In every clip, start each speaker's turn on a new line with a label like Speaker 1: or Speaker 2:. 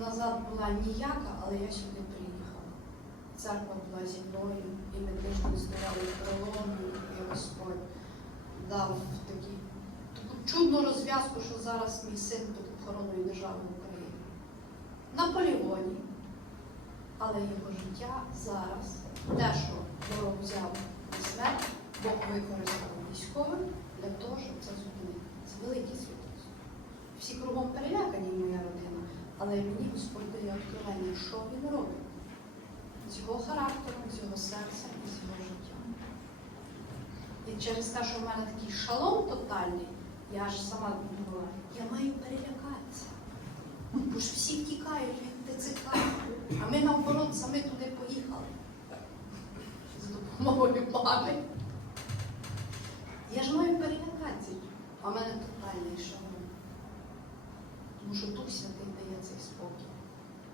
Speaker 1: назад була ніяка, але я сюди приїхала. Церква була зі мною, і ми тиждень стояли в і Господь дав такі, таку чудну розв'язку, що зараз мій син під охороною держави України. На полігоні, але його життя зараз, те, що ворог взяв на смерть, Бог використав військовим для того, щоб це зупинити. Це великий свідоцтво. Всі кругом перелякані, моя родина, але мені Господь дає откровення, що він робить з його характером, з його серцем і з його життям. І через те, що в мене такий шалом тотальний, я ж сама думала, я маю перелякатися. Бо ж всі втікають від ТЦК, а ми наоборот самі туди поїхали. З допомогою мами. Я ж маю перелякатися, а в мене тотальний шалом. Тому що Дух Святий дає цей спокій.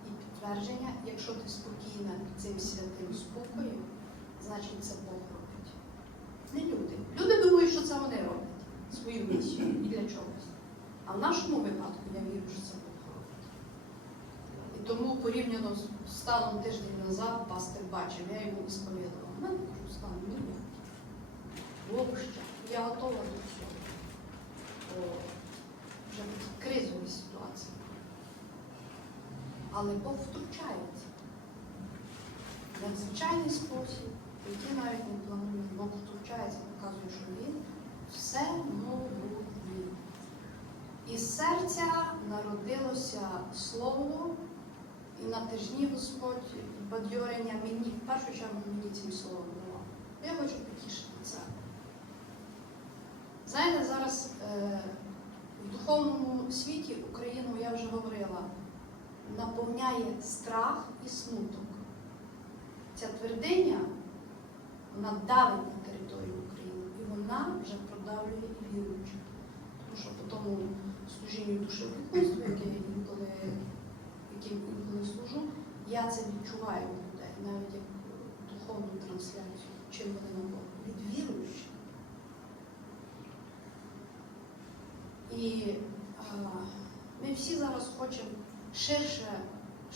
Speaker 1: І підтвердження, якщо ти спокійна цим святим спокоєм, значить це Бог робить. Не люди. Люди думають, що це вони роблять свою місію і для чогось. А в нашому випадку я вірю, що це Бог робить. І тому порівняно з станом тиждень назад пастир бачив, я йому сповідала. У мене кажу, стан ніякий. Вовще. Я готова до всього. Вже такі кризові ситуації. Але Бог втручається. В надзвичайний спосіб, який навіть не планує. Бог втручається, показує, що він все новує. Із серця народилося слово, і на тижні Господь бадьорення мені, в першу чергу мені цим словом давав. Я хочу потішити це. Знаєте, зараз е, в духовному світі Україну, я вже говорила, наповняє страх і смуток. Ця твердиня, вона давить на територію України, і вона вже продавлює і віруючих. Тому що по тому служінню душевідконству, яке я інколи, яким інколи служу, я це відчуваю людей, навіть як духовну трансляцію, чим вони наповнюють. Від віруючих. І а, ми всі зараз хочемо ширше,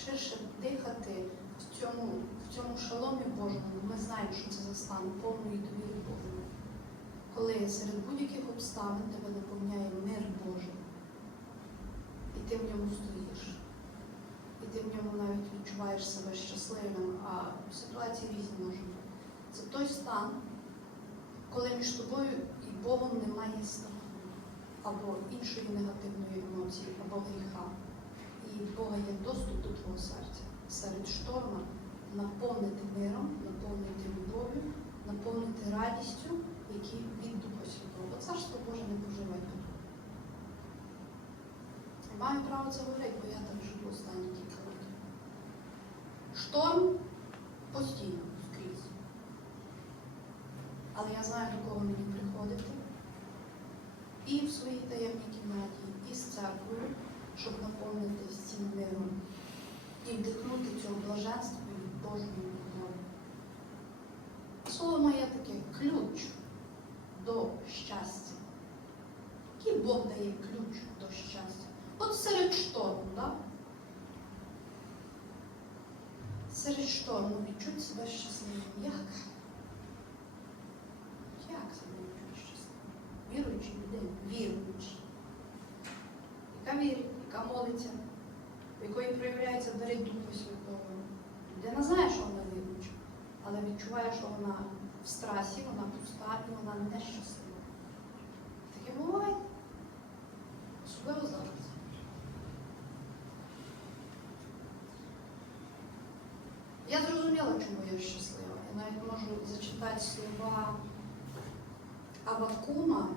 Speaker 1: ширше дихати в цьому, в цьому шаломі Божому. Ми знаємо, що це за стан повної довіри Богу. Коли серед будь-яких обставин тебе наповняє мир Божий, і ти в ньому стоїш, і ти в ньому навіть відчуваєш себе щасливим, а ситуації різні можуть бути. Це той стан, коли між тобою і Богом немає страху або іншої негативної емоції, або гріха. І в Бога є доступ до твого серця. Серед шторма наповнити миром, наповнити любов'ю, наповнити радістю, які від Духа Святого. Царство Боже не проживе тут. Маю право це говорити, бо я так живу останні кілька років. Шторм постійно скрізь. Але я знаю, до кого мені приходити і в своїй таємній кімнаті, і з церквою, щоб наповнитись цим миром і вдихнути цього блаженства від Божої любові. Слово моє таке ключ до щастя. Який Бог дає ключ до щастя? От серед шторму, так? Серед шторму відчуть себе щасливим. Як? Як себе відчути щасливим? Віруючий людина, віруючий. Яка вірить, яка молиться, в якої проявляється дари Духа Святого. Людина знає, що вона віруюча, але відчуває, що вона в страсі, вона пуста і вона нещаслива. Таке буває. Особливо зараз. Я зрозуміла, чому я щаслива. Я навіть можу зачитати слова Авакума,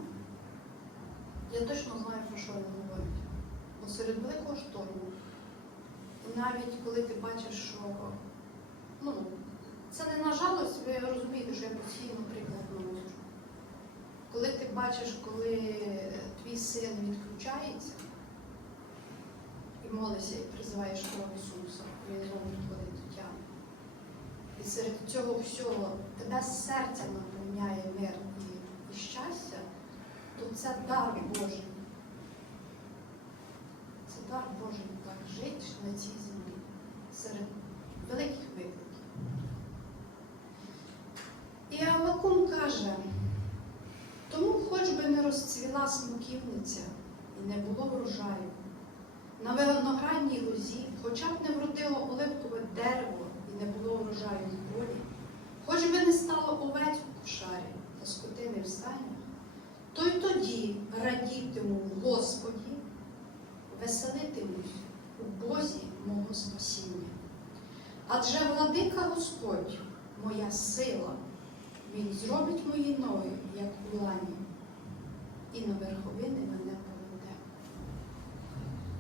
Speaker 1: Я точно знаю, про що він говорить. Бо серед великого шторму, навіть коли ти бачиш, що ну, це не на жалость, ви розумієте, що я постійно приклад наводжу. Коли ти бачиш, коли твій син відключається і молишся і призиваєш кров Ісуса, він знову відходить до тями. І серед цього всього тебе з серця наповняє мир і щастя, то це дар Божий. Дар Божий так жити на цій землі серед великих викликів. І Авакум каже, тому хоч би не розцвіла смоківниця і не було врожаю, на виноградній лозі, хоча б не вродило оливкове дерево і не було врожаю в полі, хоч би не стало овець у кошарі та скотини в станях, то й тоді радітиму в Господі, веселитимусь у Бозі мого спасіння. Адже владика Господь, моя сила, Він зробить мої ноги, як у лані, і на верховини мене поведе.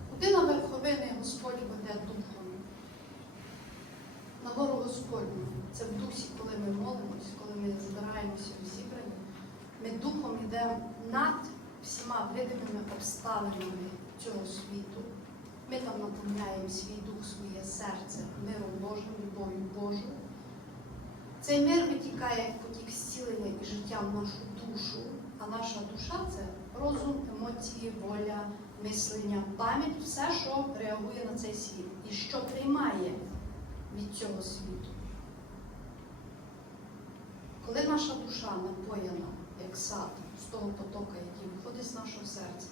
Speaker 1: Куди на верховини Господь веде духом? На гору Господню. Це в дусі, коли ми молимось, коли ми збираємося в зібранні. Ми духом йдемо над всіма видимими обставинами цього світу. Ми там наповняємо свій дух, своє серце миром Божим, любов'ю Божою. Цей мир витікає як потік зцілення і життя в нашу душу, а наша душа це розум, емоції, воля, мислення, пам'ять, все, що реагує на цей світ і що приймає від цього світу. Коли наша душа напоєна, як сад, з того потока, який виходить з нашого серця,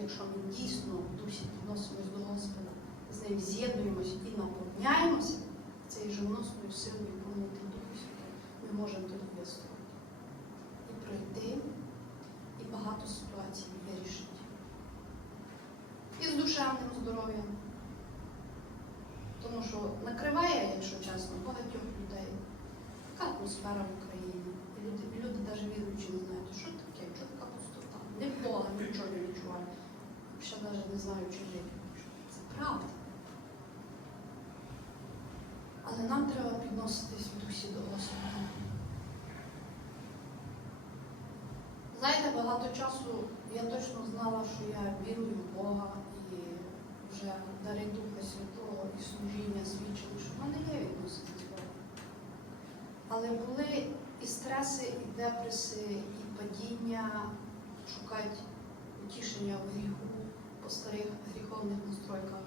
Speaker 1: якщо ми дійсно в дусі відносимось до Господа, з ним з'єднуємося і наповняємося цією живносною силою, повноти Духу Святого, ми можемо тоді вистояти. І пройти, і багато ситуацій вирішити. І з душевним здоров'ям. Тому що накриває, якщо чесно, багатьох людей. Така атмосфера в Україні. І люди, і люди навіть віруючи не знають, що таке, що така пустота. Не Бога нічого не відчуваю. Ще навіть не знаю, чи жити. Це правда. Але нам треба підноситись в дусі до Господа. Знаєте, багато часу я точно знала, що я вірую в Бога і вже дари Духа Святого і служіння свідчили, що в мене є відносини з Богом. Але були і стреси, і депреси, і падіння, шукати утішення в гріху по старих гріховних настройках.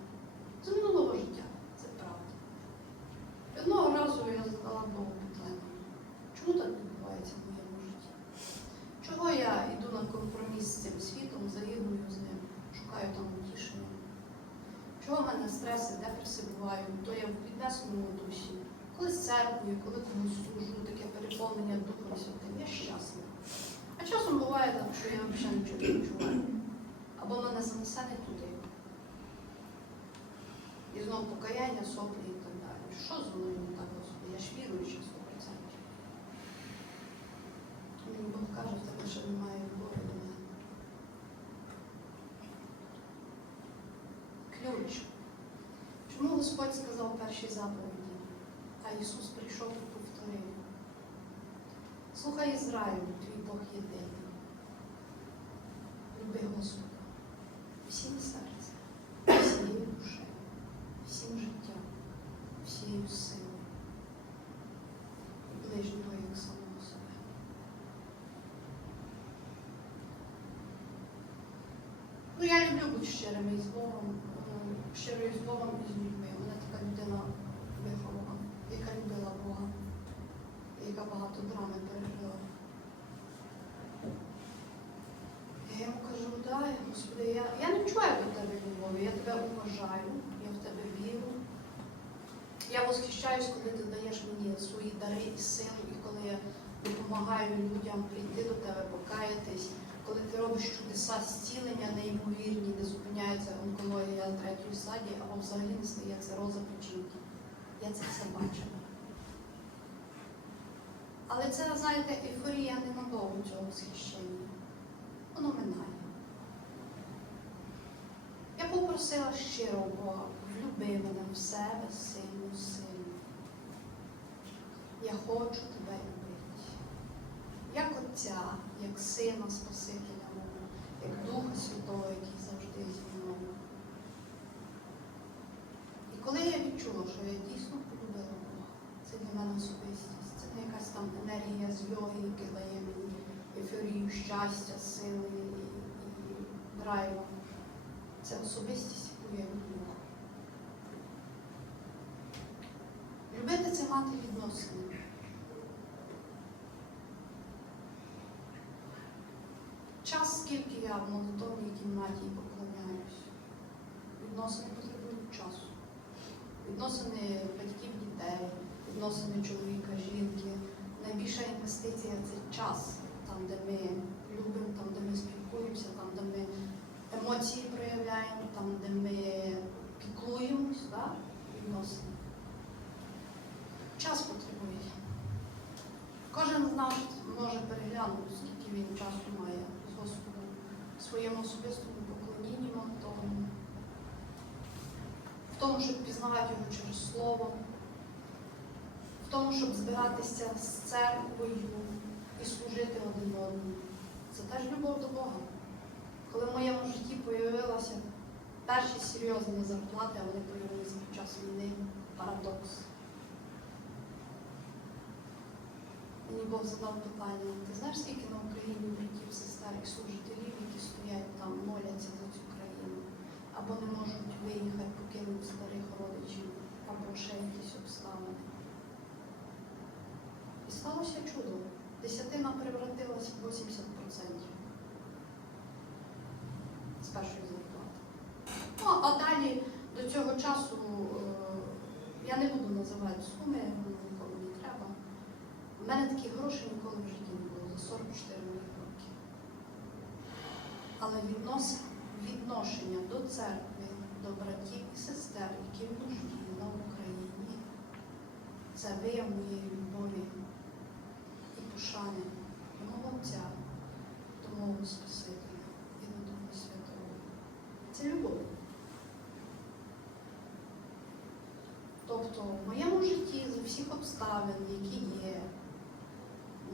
Speaker 1: З минулого життя, це правда. Одного разу я задала Богу питання, чому так відбувається в моєму житті? Чого я йду на компроміс з цим світом, заігрую з ним, шукаю там утішення? Чого в мене стреси, депреси бувають, то я в піднесеному душі, коли з церквою, коли комусь служу, таке переповнення Духом Святим, я щаслива. А часом буває так, що я взагалі нічого не відчуваю. Або мене занесе не туди. І знову покаяння, соплі і так далі. Що з мною не так, Господи? Я ж віруюча 100%. Мені Бог каже, тебе ще немає любові до мене. Ключ. Чому Господь сказав в першій заповіді, а Ісус прийшов і повторив? Слухай Ізраїлю, твій Бог єдиний. Люби Господа всім серцем, всією душею, всім життям, всією силою. Ближнього як самого себе. Ну, я люблю бути щирими із Богом, щирою з Богом і з людьми. Мене така людина вихована, яка любила Бога, яка багато драми пережила. Я йому кажу, дай, Господи, я, я не відчуваю до тебе любові, я тебе уважаю, я в тебе вірю. Я восхищаюсь, коли ти даєш мені свої дари і силу, і коли я допомагаю людям прийти до тебе, покаятись, коли ти робиш чудеса зцілення неймовірні, не зупиняється онкологія третьої стадії, або взагалі не стається роза печінки. Я це все бачила. Але це, знаєте, ейфорія ненадовго цього восхищення. Воно минає. просила щиро у Бога, влюби мене в себе сильно, сильно. Я хочу тебе любити. Як Отця, як Сина Спасителя мого, як Духа Святого, який завжди зі мною. І коли я відчула, що я дійсно полюбила Бога, це для мене особистість, це не якась там енергія з йоги, яка дає мені ейфорію щастя, сили і, драйву. Це особистість, яку я люблю. Це мати відносини. Час, скільки я в молитовній кімнаті поклоняюсь, відносини потребують часу. Відносини батьків дітей, відносини чоловіка, жінки. Найбільша інвестиція це час, там, де ми любимо, там, де ми спілкуємося, там, де ми емоції проявляємо, там, де ми піклуємось, да? відносини. Час потребує. Кожен з нас може переглянути, скільки він часу має з Господом в своєму особистому поклонінні молитовному, в тому, щоб пізнавати його через слово, в тому, щоб збиратися з церквою і служити один одному. Це теж любов до Бога. Коли в моєму житті появилися перші серйозні зарплати, а вони появилися під час війни, парадокс. Мені Бог задав питання, ти знаєш, скільки на Україні братів, сестер і служителів, які стоять там, моляться за цю країну, або не можуть виїхати, покинути старих родичів, або ще якісь обставини. І сталося чудо. Десятина превратилася в 80% з першої зарплати. Ну, а далі до цього часу е, я не буду називати суми, воно нікому не треба. У мене таких грошей ніколи в житті не було за 44 мої роки. Але віднос, відношення до церкви, до братів і сестер, які в на Україні, це вияв моєї любові і пошани мого Отця, до мого Спасителя і до Духа Святого. Це любов. Тобто в моєму житті з усіх обставин, які є,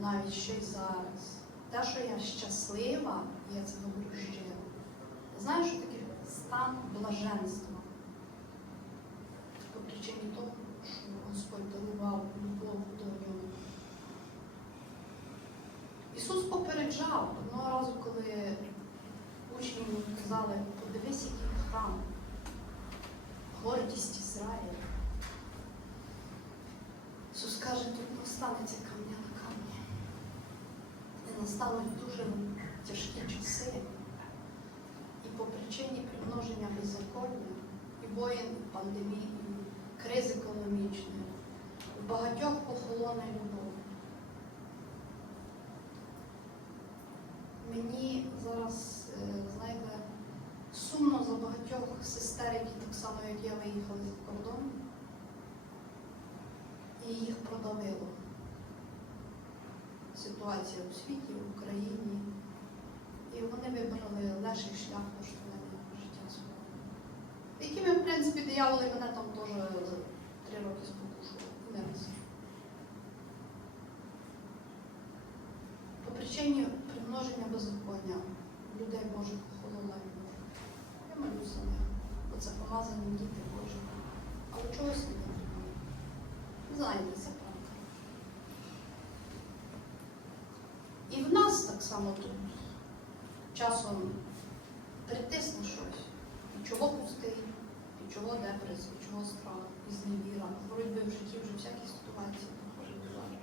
Speaker 1: навіть ще й зараз, те, що я щаслива, я це говорю щиро. Знаєш, що таке стан блаженства? По причині того, що Господь дарував любов до нього. Ісус попереджав одного разу, коли учні казали, подивись, який храм, гордість Ізраїля. Ісус каже, тут не останеться камня на камні. І настануть дуже тяжкі часи. І по причині примноження беззаконня, і воєн, і пандемії, і криз економічної, в багатьох похолоне любов. Мені зараз, е, знаєте, сумно за багатьох сестер, які так само, як я, виїхали за кордон, і їх продавило. Ситуація у світі, в Україні. І вони вибрали легший шлях влаштування життя свого. Якими, в принципі, дияволи мене там теж три роки спокушували. Не раз. По причині примноження беззаконня людей Божих похолола любов. Я молюся за них, бо це помазані діти Божі. Але чогось не потрібно. Знаєте, це правда. І в нас само тут часом притисне щось. І чого пустий, і чого депрес, і чого страх, і зневіра. Боротьби в житті вже всякі ситуації похожі бувають.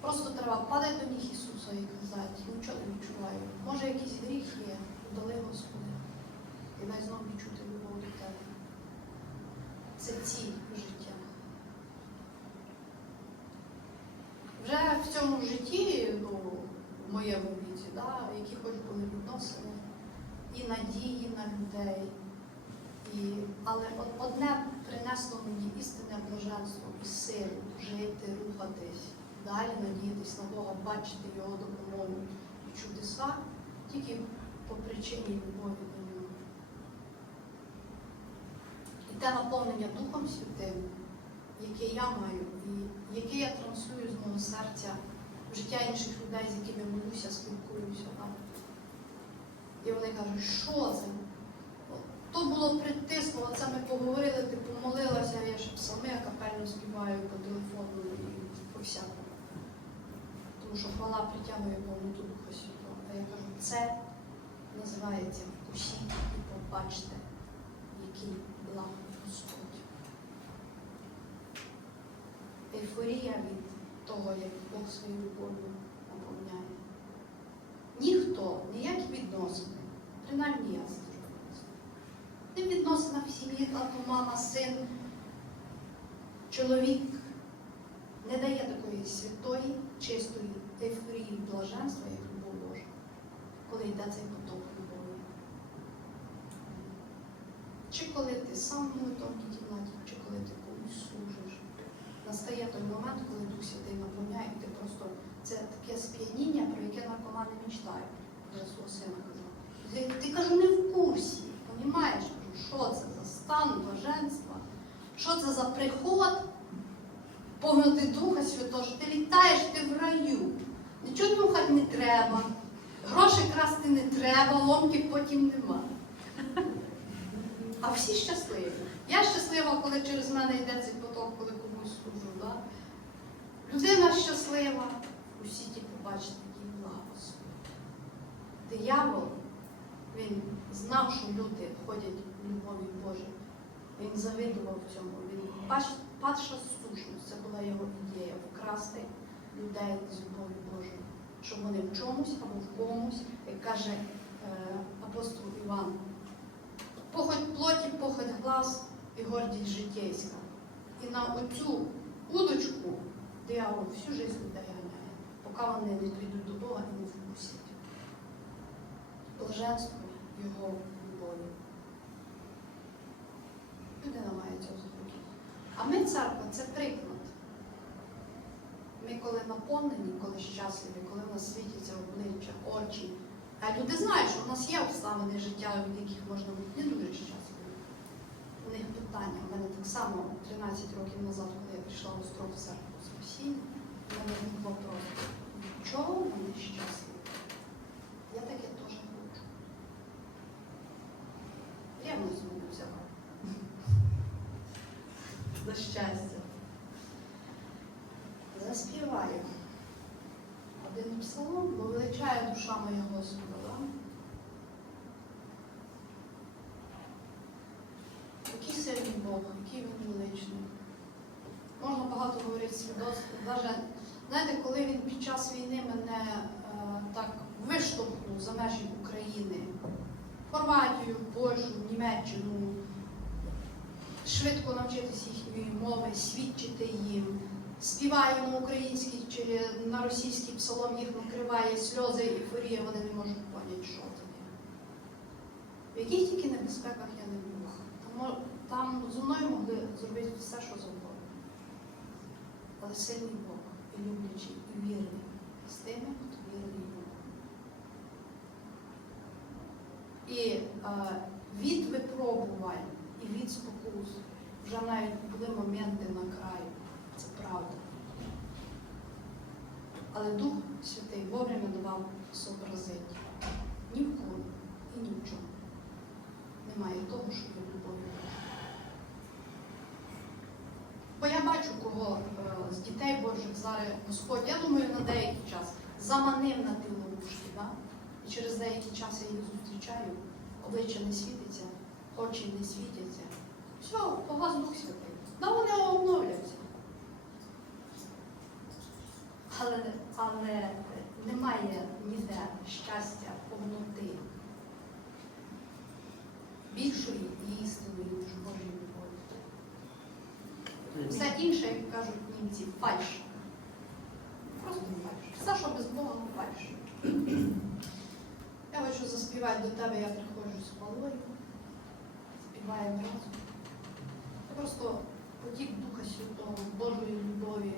Speaker 1: Просто треба падати до ніг Ісуса і казати, нічого не відчуваю. Може якийсь гріх є, удали Господи. І дай знову відчути любов до тебе. Це ціль життя. в цьому житті, ну, в моєму віці, да, які хоч були відносини і надії на людей. І, Але одне принесло мені істинне блаженство і силу жити, рухатись, далі надіятись на Бога, бачити його допомогу і чудеса тільки по причині любові до нього. І те наповнення Духом Святим яке я маю, і яке я транслюю з мого серця в життя інших людей, з якими молюся, спілкуюся. І вони кажуть, що це? То було притисло, це ми поговорили, ти помолилася, я ще псалми капельно співаю по телефону і по всякому. Тому що хвала притягує повноту Духа Святого. А я кажу, це називається вкусіть і побачте, який благ Господь. Ейфорія від того, як Бог своєю любов'ю наповняє. Ніхто, ніякі відносини, принаймні я скажу. Не в відносинах в сім'ї, тато, мама, син, чоловік не дає такої святої, чистої ейфорії, блаженства, як любов Божа, коли йде цей поток любові. Чи коли ти сам в молитовній кімнаті, чи коли ти. Настає той момент, коли Дух Святий наповняє, і ти просто це таке сп'яніння, про яке наркомани мечтають. Я свого сина казав. Ти, кажу, не в курсі. Понімаєш? Що це за стан блаженства? Що це за приход? Повноти Духа Святого, що ти літаєш, ти в раю. Нічого духати не треба. Грошей красти не треба, ломки потім нема. А всі щасливі. Я щаслива, коли через мене йде цей поток, коли Да? Людина щаслива, усі ті побачать такий благос. Диявол, він знав, що люди ходять в любові Божій. Він завидував цьому. Він перша сущність, це була його ідея вкрасти людей з любові Божої, щоб вони в чомусь або в комусь, як каже е, апостол Іван, похоть плоті, похоть глаз і гордість життєйська. І на оцю удочку диявол всю життя людей ганяє, поки вони не прийдуть до Бога і не вкусять. Блаженство його любові. Людина має цього зробити. А ми, церква, це приклад. Ми коли наповнені, коли щасливі, коли в нас світяться обличчя, очі. А люди знають, що в нас є обставини життя, від яких можна бути не дуже щасливі. У питання. У мене так само 13 років назад, коли я прийшла в Остров в церкву спасіння, у мене був вопрос, чого вони щасливі? Я таке теж хочу. Ревність мене взяла. За щастя. Заспіваю. Один псалом, бо величає душа моя Господа. Да? Який він величний. Можна багато говорити свідоцтв. Знаєте, коли він під час війни мене е, так виштовхнув за межі України, Хорватію, Польщу, Німеччину, швидко навчитися їхньої мови, свідчити їм. Співаємо український чи на російський псалом їх накриває сльози, ейфорія, вони не можуть поняти, що це. В яких тільки небезпеках я не була. Там, зі мною могли зробити все, що завгодно. Але сильний Бог, і люблячий, і вірний. З тими, хто вірний Бог. І е, від випробувань і від спокус вже навіть були моменти на краю. Це правда. Але Дух Святий вовремя давав зобразити. Ні в кому і ні в чому. Немає того, що є любові. Бо я бачу, кого е, з дітей Божих зараз Господь, я думаю, на деякий час заманив на ті ловушки. Да? І через деякий час я їх зустрічаю, обличчя не світиться, очі не світяться. Все, у вас Дух Святий. Да вони обновляться. Але, але немає ніде щастя повноти більшої істинної, ніж Божої. Все інше, як кажуть німці, фальш. Просто фальш. Все, що без Бога, фальш. Я хочу заспівати до тебе, я приходжу з хвалою. Співаємо разом. Це просто потік Духа Святого, Божої любові.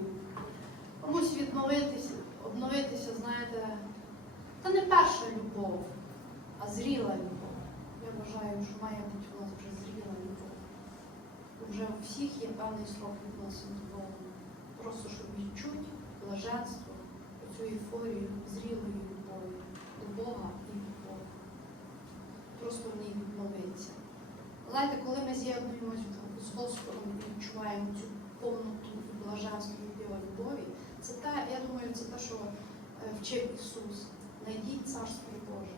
Speaker 1: Комусь відновитися, обновитися, знаєте, це не перша любов, а зріла любов. Я вважаю, що має бути у нас вже зріла. Вже у всіх є певний срок відносин з Богом. Просто щоб відчути блаженство, цю ейфорію зрілої любові до Бога і від Бога. Просто в ній відновитися. Знаєте, коли ми з'єднуємося з Господом і відчуваємо цю повноту і блаженство Його любові, це те, я думаю, це те, що е, вчив Ісус. Найдіть Царство Боже,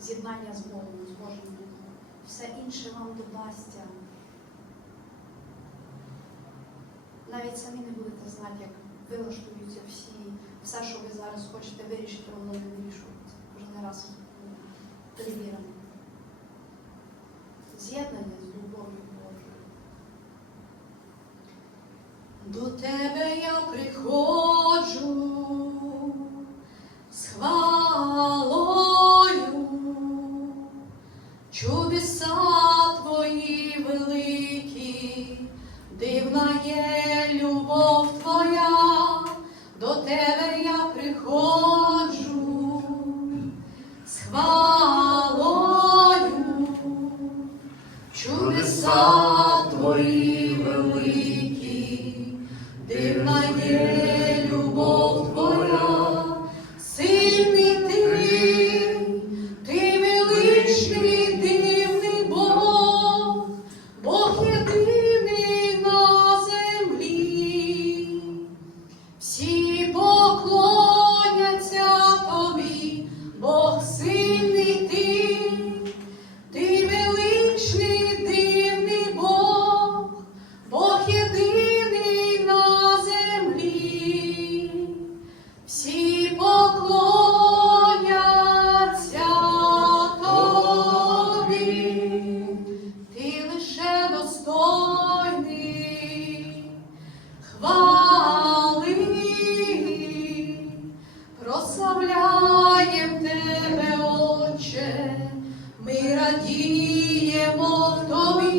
Speaker 1: з'єднання з Богом, з Божим Духом. Все інше вам додасться. Навіть самі не будете знати, як вилаштуються всі, все, що ви зараз хочете вирішити, воно не вирішується. Кожен раз перевірено. Дивна є прославляєм тебе, Отче, ми радіємо в тобі,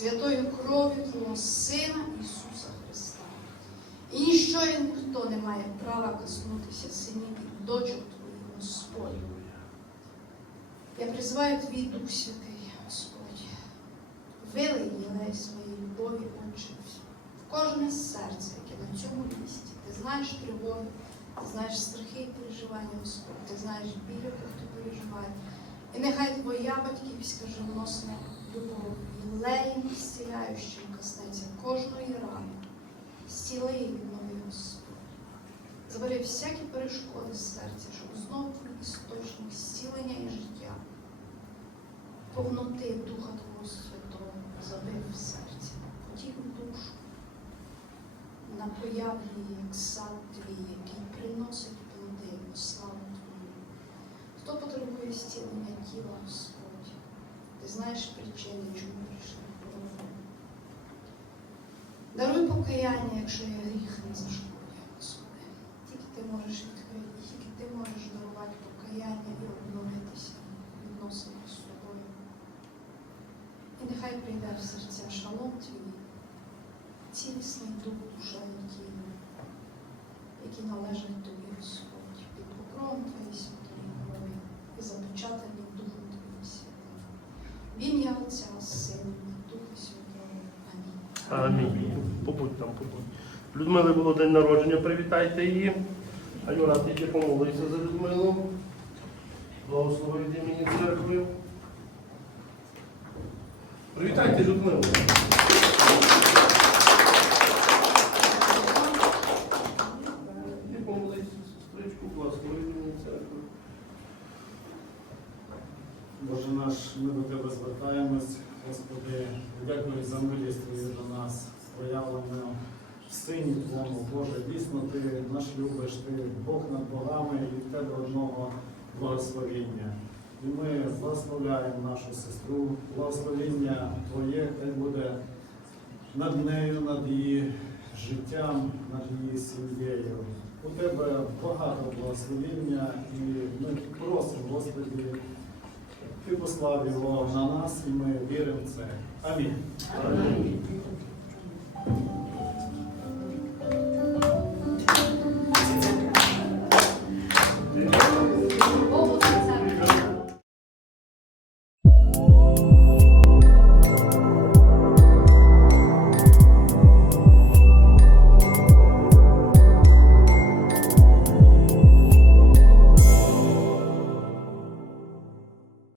Speaker 1: святою кров'ю Твого Сина Ісуса Христа. І ніщо і ніхто не має права коснутися синів і дочок Твоїх, Господь. Я призиваю Твій Дух Святий, Господь. Вилий єлей своєї любові, Отче, в кожне серце, яке на цьому місці. Ти знаєш тривоги, ти знаєш страхи і переживання, Господь, ти знаєш біль, хто переживає. І нехай Твоя батьківська живоносна любов, єлеєм зціляючим коснеться кожної рани. Зціли і віднови, Господь. Забери всякі перешкоди з серця, щоб знову істочник зцілення і життя, повноти Духа Твого Святого забив в серці, потік в душу, напояв її, як сад твій, який приносить плоди у славу Твою. Хто потребує зцілення тіла, Господь? Знаєш причини, чому прийшли хвороби. Даруй покаяння, якщо я гріх не зашкодив, Господи. Тільки ти можеш відкрити, тільки ти можеш дарувати покаяння і обновитися в відносинах з тобою. І нехай прийде в серця шалом твій, цілісний дух, душа і тіло, які належать тобі, Господь, під покровом Твоєї святої крові і запечатані Духом Твоїм Святим. В ім'я Отця, Сина і Духа Святого. Амінь.
Speaker 2: Побудь там, побудь. Людмили було день народження, привітайте її. Ти йди помолися за Людмилу. Благослови від імені церкви. Привітайте Людмилу.
Speaker 3: Боже наш, ми до Тебе звертаємось, Господи, дякую за милість Твою до нас, проявлену в Сині Твому. Боже, дійсно Ти наш любиш, Ти Бог над богами і від Тебе одного благословіння. І ми благословляємо нашу сестру, благословіння Твоє, Хай буде над нею, над її життям, над її сім'єю. У Тебе багато благословіння, і ми просимо, Господи, ти послав його на нас, і ми віримо в це. Амінь.
Speaker 2: Амінь.